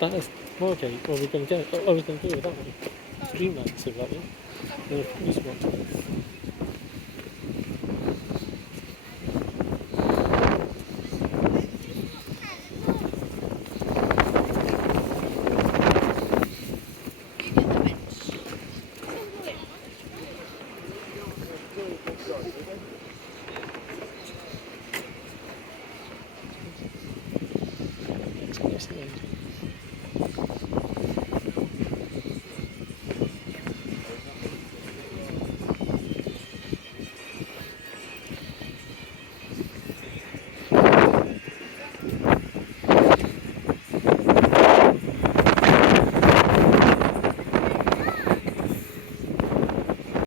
That is okay. Well, we're going to get it. I was going to do it that way. Dreamland to that way. This one. Yes,